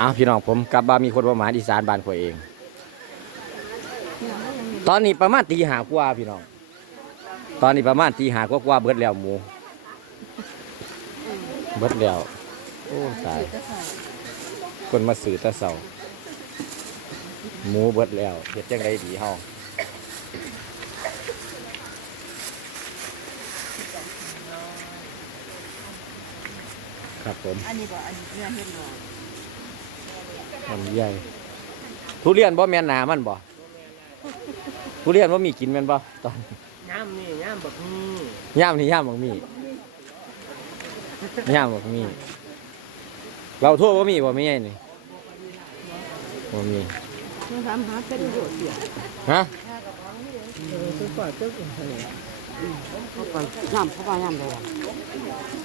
อ้าวพี่น้องผมกลับบ้านมีคนประมาณอีสานบ้านข่อเอง ตอนนี้ประมาณตีหากว่าพี่น้อง ตอนนี้ประมาณตีหากว่ากว่าเบิดแล้วหมู เบิดแล้ว โอ้ตาย คนมาสื่อตะเสาหมูเบิดแล้วเฮ็ดจังไดดีเฮา ครับผมอันนี้บ่อันนี้เนื้อเห็ดหน่อมันใหญ่ทุเรียนบ่แม่นหนามันบ่ทุเรียนบ่มีกินแม่นบ่ตอนย่ามนี่ย่ามบักมีย่ามนี่ย่ามบ่มีย่ามบ่มี เราทั่วบ่มีบ่มีไงนี่บ่มีต้องทำหาเป็นโดดเดียวฮะคือปล่อยเจ้าอื่นทะเลเขาไปย่ำเขาไปย่ำเลย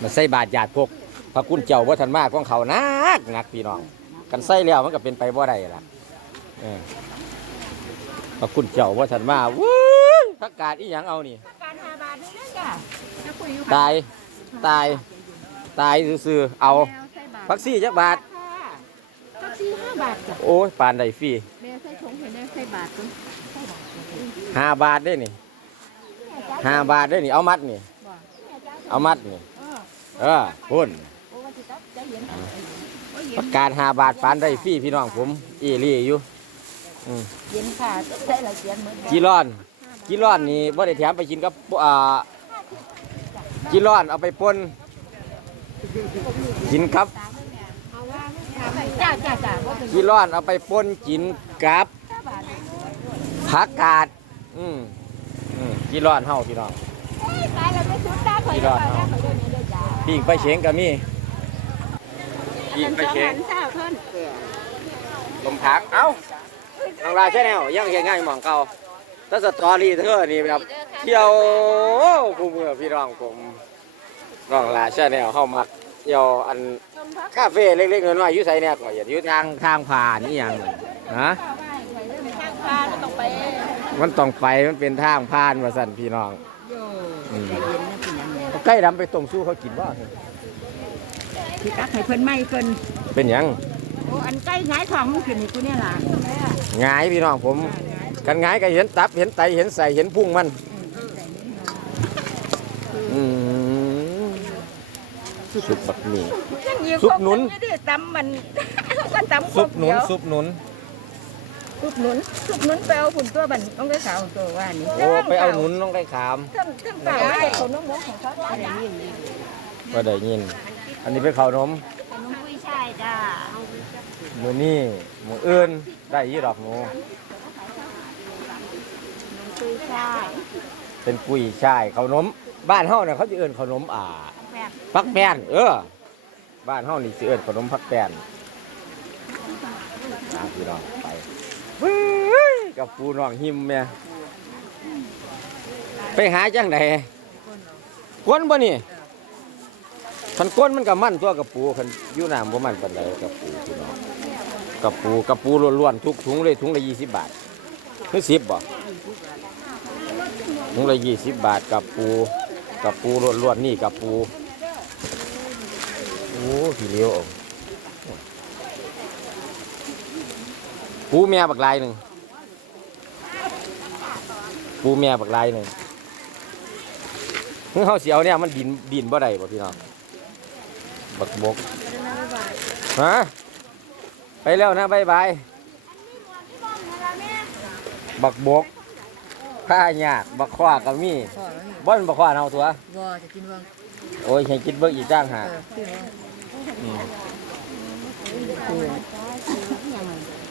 มาใส่บาทหยาดพวก พระคุณเจ้าบ่ทันมาของเขานักนักพี่น้อง กันใส่แล้วมันก็เป็นไปบ่ได้ล่ะเออพระคุณเจ้าบ่ทันมาวุ้ยประกาศอีหยังเอานี่การหาบาทนี่นะจ้ะจะคุยอยู่ตายตายตายซื่อๆเอาแมวใส่บาทพักซี่จักบาท ค่ะแท็กซี่ห้าบาทจ้ะโอ้ยปานใดฟรีแม่ใส่ถุงเห็นได้ใส่บาทตุ้งใส่บาทห้าบาทได้นี่ห้าบาทได้นี่เอามัดนี่บ่เอามัดนี่ เออเออพุ่น ปนระกาศห้าบาทปานได้ฟรีพี่น้องผมอีหลี่อยู่อืมเย็นค่ะใส่ละเสียนเหมือนกันกี่ร้อนกี่ร้อนนี่บ่ได้แถมไปกินกับอ่ากี่ร้อนเอาไปป่นกินครับเอาว่าจ้าจ้าจ้าว่าเป็นกี่ร้อนเอาไปป่นกินกับห้าบาทผักกาด อืมอืมกี่ร้อนเฮาพี่น้องตายแล้วไม่สุดตาข่อยจะไปแล้วข่อยเดินนี้เลยจ้า ปิ้งไปเชงก็มี ปิ้งไปเชงเศร้าเพิ่นลมพักเอ้าทางลายใช่แนวยังเห็นง่ายหมองเก่าถ้าสตอรี่เธอนี่แบบเที่ยวกูมือพี่น้องผมน้องลาใช่แนวเข้ามักเที่ยวอันคาเฟ่เล็กๆน้อยๆอยู่ไสเนี่ยก็อนอย่าอยู่ทางทางผ่านนี่ยังฮะข้างพาก็ต้องไปมันต้องไปมันเป็นทางผ่านว่าสั่นพี่น้องใจเย็นนะพี่ยังเนี่ยเอาใกล้ดำไปต้มสู้เขากินว่า พี่ตักให้เพิ่นไม่เพิ่นเป็นหยังโอ้อันใกล้หงายท้องมันขึ้นนี่กูเนี่ยล่ะหงายพี่น้องผมกันหงายก็เห็นตับเห็นไตเห็นใส่เห็นพุงมันอืมซุปบักหมี่ซุปหนุนดิตำมัน ก็ตำซุปหนุน ซุซุปหนุนปหนุนซุปหนุนไปเอาหุ่นตัวบันต้องได้ขาวตัวว่านี่โอ้ไปเอาหนุนน้องได้ขามทั้งทั้งเปล่าไม่เขาน้องมกของเขาอะไรนี่ก็ได้ยิน อันนี้เป็นข้าวนมขนมกุ้ยช่ายจ้าหมูนี่หมูอื่นได้ยี่ดอกหมูกุ้ยช่ายเป็นปุ้ยช่ายข้าวนมบ้านเฮาเนี่ยเขาจะเอิ้นข้าวนมอ่าแบบพักแป้นเออ บ้านเฮานี่สิเอิ้นข้าวนมพักแป้นตามพี่น้องไปเว้ยกับปูน้องหิมเนี่ยไปหาจังไดกวนบ่นี่ คันกวนมันก็มั่นตัวกับปูคันยู่น้ำบ่ามันปานใดกับปูพี่น้องกับปูกับปูล้วนๆทุกถุงเลยถุงละ20บบาทคือ10บ่ถุงละ20บบาทกับปูกับปูล้วนๆนี่กับปูโอ้ทีเดียวปูแม่บักลายหนึ่งปูแม่บักลายหนึ่งเฮ้ยเขาเสียวเนี่ยมันดินดินบ่ได้บ่พี่น้อง บักบกฮะไปแล้วนะบายบายบักบกผ้ายากบักขว้าก็มีพอแล้วนี่บ่นบักขว้าเอาตัววอจะกินว่างโอ้ยให้คิดเบิ่งอีกจ้างหาเออกินว่างอืม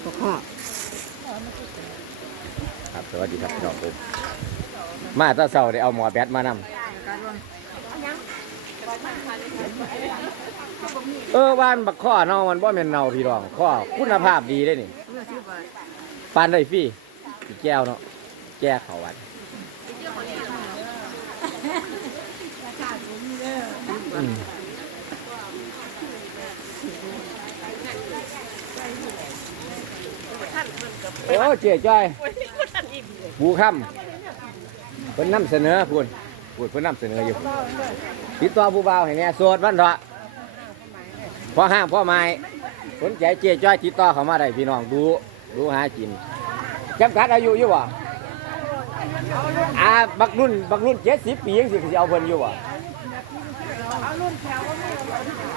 ก็ข้อครับสวัสดีครับพี่น้องผมมาแตาเสาได้เอาหมอแบตมานำ เออบ้านบักข้อเนาะมันบ่แม่นเนาพี่น้องข้อคุณภาพดีเด้นี่ปานได้ฟรีอีแก้วเนาะแก้เขาวันอืมโอ้เจ๊จ้อยบูค่ำเพิ่นนำเสนอพูดพูดเพิ่นนำเสนออยู่ติดต่อผู้บ่าวให้แน่โสดวันเถอะ พ่อห้างพ่อไม้สนใจเจ๊จ้อยติดต่อเข้ามาได้พี่น้องดูดูหากินจำกัดอายุอยู่บ่อ่าบักรุ่นบักรุ่นเจ็ดสิบปียังสิสิเอาเพิ่นอยู่บ่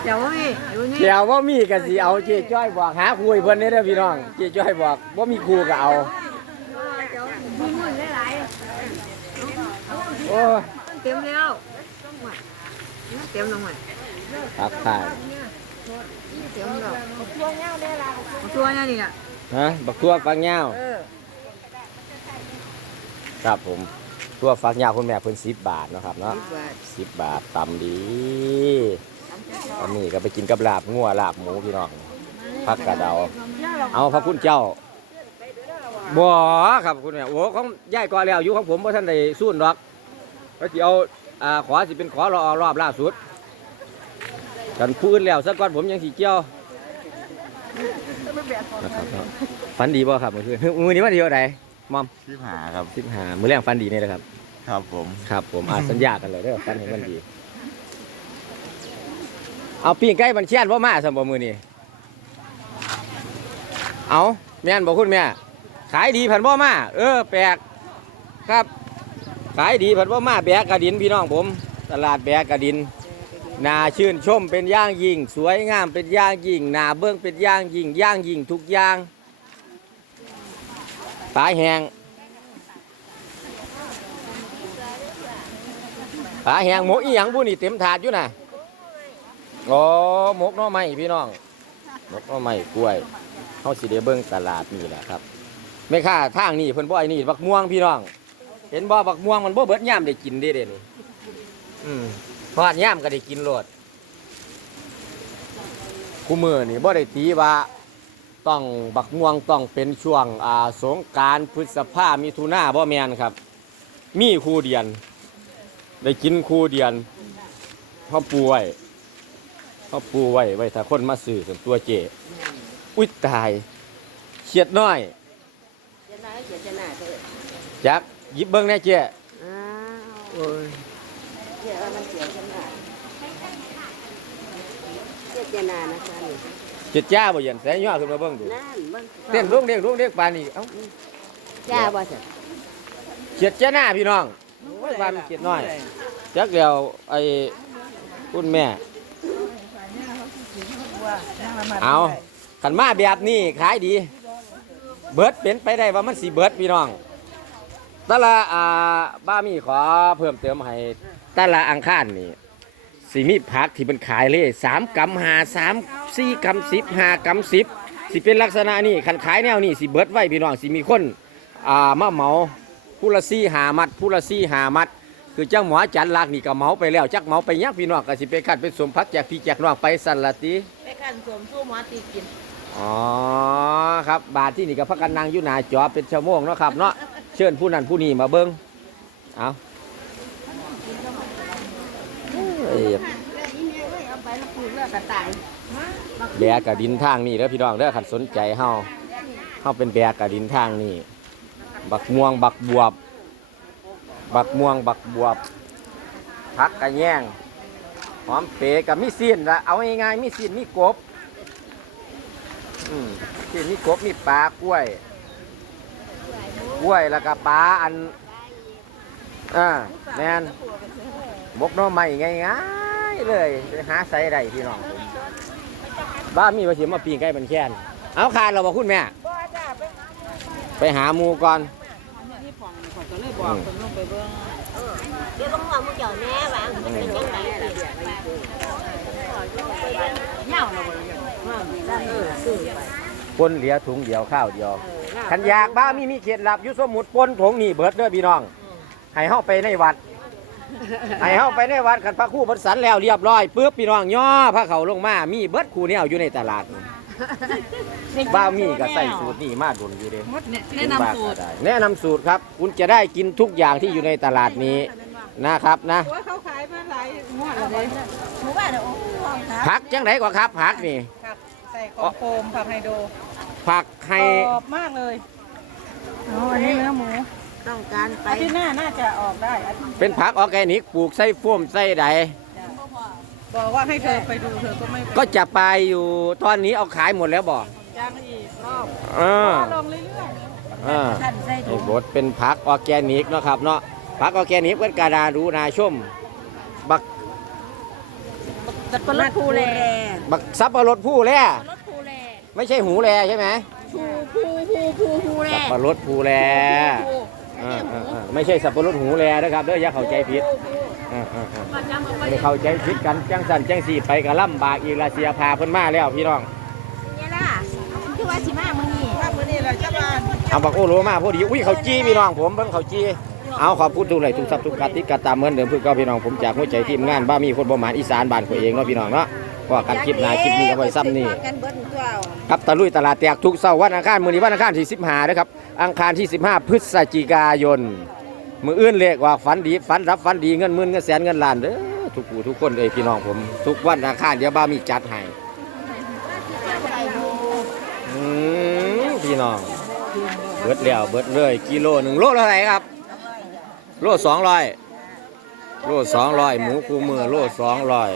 เดี๋ยวนี่อยู่นี่เดี๋ยวว่ามีก็สิเอาเจ๊จ้อยบอกหาคุยเพิ่นเด้อพี่น้องเจ๊จ้อยบอกว่ามีครูก็เอามีเงินหลายโอ้ยๆเต็มแล้วเต็มลงมาตักถ่า ยเต็มแล้วตัวเนี่ยนี่น่ะฮะบักทั่วฟักยาวเออครับผมทั่วฟักยาวคุณแม่เพิ่น10บาทเนาะครับเนาะสิบบาทสิบบาทตำดีอันนี้ก็ไปกินกับลาบงัวลาบหมูพี่น้องพักกระเดา เอาพระคุณเจ้าบ่ครับคุณเนี่ยโอ้ของย่ายก่อแล้วอยู่ของผมว่าท่านได้สู้นดอกก็สิเอาอ่าขอสิเป็นขอรอรอบล่าสุด กันพูดแล้วสักก่อนผมยังสีเจียวนะครับเนาะฟันดีบ่ครับเมื่อคืนมือนี้วันเดียวไหนมอมที่หาครับสิบหามือแรงฟันดีนี่แหละครับ ครับผมครับผมอาสัญญากันเลยเด้อกันให้มันดี เอาปีงไก่บันเชียนว่ามาสมบูมือนี่เอาแม่นบอกคุณแม่ขายดีผันบ่มา เออแปลกครับ ขายดีผันบ่มาแบกกระดินพี่น้องผม ตลาดแบกกระดิน นาชื่นชมเป็นย่างยิ่ง สวยงามเป็นย่างยิ่งนาเบื้องเป็นย่างยิ่งย่างยิ่งทุกอย่างสายแหงปลาแห้งหมกอีหยังบุนี่เต็มถาดอยู่น่ะอ๋อหมกน่อไม้พี่น้องหมกน่อไม้กล้วยเฮาสิได้เบิ่งตลาดนี่แหละครับแม่ค้าทางนี่เพิ่นบ่ไอ้นี่บักม่วงพี่น้อง เห็นบ่บักม่วงมันบ่เบิดยามได้กินเด้เด้นี่อืม พอดยามก็ได้กินโลดคู่มือนี่บ่ได้ตีว่าต้องบักม่วงต้องเป็นช่วงอ่าสงกรารพฤษภามิถุนาบ่แม่นครับ มีคู่เดียน ได้กินคูเดียนเขาปูไว้เขาปูไว้ไว้ถ้าคนมาซื้อส่วนตัวเจอุ้ยตายเขียดน้อยเขียนหน้าเขียนจะหน้าเถอะจักหยิบเบิ้งแน่เจ อ้าวโอ้ยเขียนว่ามันเขียนจะหน้าเขียนจะหน้านะคะนี่เจ็ดจ้าบ่เย็นแสย่อขึ้นมาเบิ้งดูนั่นเบิ่งเต้นลุงเด็กลุงเด็กปานนี้เอ้าจ้าบ่เถอะเขียดจ้าหน้าพี่น้องโอ้ยว่ามันเขียดน้อยจักเดียวไอ้คุณแม่ เอาขันมาแบบนี้ขายดี เบิดเป็นไปได้ว่ามันสีเบิดพี่น้องแต่ละอ่าบ้ามีขอเพิ่มเติมให้แต่ละอังคารนี่สีมีผักที่เป็นขายเลยสามกำหาสามสี่กำสิบห้ากำสิบสิเป็นลักษณะนี้ขันขายแนวนี้สิเบิดไว้พี่น้องสิมีคนอ่ามาเหมาผู้ละสี่หามัดผู้ละสี่หามัด คือเจ้าหมอจันลักนี่ก็เหมาไปแล้วจักเหมาไปยักพี่น้องก็สิไปคัดเป็นสมพักแจกพี่แจกน้องไปสันละติไปกันสวมสู้หมอตีกินอ๋อครับบาทที่นี่ก็พักกันนั่งอยู่หน้าจอเป็นชั่วโมงเนาะครับเนาะ เชิญผู้นั้นผู้นี้มาเบิ้งเอาเอ้ยเอาไปแล้วปลูกกระต่ายแบกกับดินทางนี่เด้อพี่น้องเด้อขันสนใจเฮาเฮาเป็นแบกกับดินทางนี่บักม่วงบักบวบ บักม่วงบักบวบพักกระแยงหอมเปรย์กับมีซีนละเอาง่ายๆมีซีนมีกบอืมซีนมีกบมีปลากล้วย กล้วยแล้วก็ปลาอันอ่าแมนบกหน้อใหม่ง่ายๆเลยไปหาใส่ได้พี่น้องผมบ้ามีมาเสียมาปีงใกล้บันแค้นเอาขาดเราบอกคุณแม่ไปหาหมูก่อนก็เลยบอกคนลงไปเบิ่งเดี๋ยวต้องมองมึงเจ้าแน่บ้างมันเป็นยังไงเหงาเราบ่ได้เออซื้อไปปนเหลียถุงเดียวข้าวเดียว ขันอยากบ้ามีมีเขียดลับอยุสมมุดปนถุงนี่เบิดเด้อพี่น้องให้เฮาไปในวัดให้เฮาไปในวัดขันพระครู่พันสันแล้วเรียบร้อยปุ๊บพี่น้องย่อพระเขาลงมามีเบิดคู่แนวอยู่ในตลาดนี่บ้ามีก็ใส่สูตรนี่มาดุนอยู่เด้แนะนำสูตรแนะนำสูตรครับ คุณจะได้กินทุกอย่างที่อยู่ในตลาดนี้นะครับนะว่าเขาขายมาหลายงวดแล้วเด้หมู่บ้านเด้อโอ้ครับผักจังไดกว่าครับผักนี่ครับใส่ของโฟมผักไฮโดร ผักให้ กรอบมากเลยอ๋ออันนี้เนื้อหมูต้องการไปอาทิตย์หน้าน่าจะออกได้อาทิตย์เป็นผักออร์แกนิกปลูกใส่โฟมใส่ใด บอกว่าให้เธอไปดูเธอก็ไม่ไปก็จะไปอยู่ตอนนี้เอาขายหมดแล้วบ่จ้างอีกรอบเออลงเรื่อยเออๆท่านใส่ถุไอ้งบดเป็นผักออร์แกนิกเนาะครับเนาะผักออร์แกนิกเป็นกาดาดูนาชมบักสับปะรดภูแลบักซับปะรดผู้แล่รถภูแล ไม่ใช่หูแลใช่ไหมภูภูภูภูภูแลสับปะรดผู้แลเออเออเออไม่ใช่สับปะรดหูแลนะครับเด้ออย่าเข้าใจผิดเออเออเออไม่เข้าใจผิดกันจังสันจังสีไปกะล่ำบากอีกละเสียพาเพิ่นมาแล้วพี่น้องเนี่ยล่ะคือว่าสิมามื้อนี้ว่ามื้อนี้ล่ะจ้าบ้านเอาบักโอโลมาพอดีอุ้ยเขาจี้พี่น้องผมเบิ่งเขาจี้เอาขอบคุณทุกเลยทุกทรัพย์ทุกกติกาตามเหมือนเดิมเพื่อเก้าพี่น้องผมจากหัวใจทีมงานบ้ามีคนบ่หมานอีสานบ้านตัวเองเนาะพี่น้องเนาะ ก็กันคลิปหน้าคลิปนี้เอาไว้ซ้ำนี่ครับตะลุยตลาดแตกทุกเสาร์วันอังคารมื้อนี้วันอังคารที่15นะครับอังคารที่ 15 พฤศจิกายน มืออื่นเลขว่าฝันดีฝันรับฝันดีเงินหมื่นเงินแสนเงินล้านเด้อทุกผู้ทุกคนเลยพี่น้องผม ทุกวันอังคารเดี๋ยวบ้ามีจัดให้พี่น้องเบิดแล้วเบิดเลยกิโลหนึ่งโลเท่าไหร่ครับโลสองร้อยโลสองร้อยหมูคูมือโลสองร้อย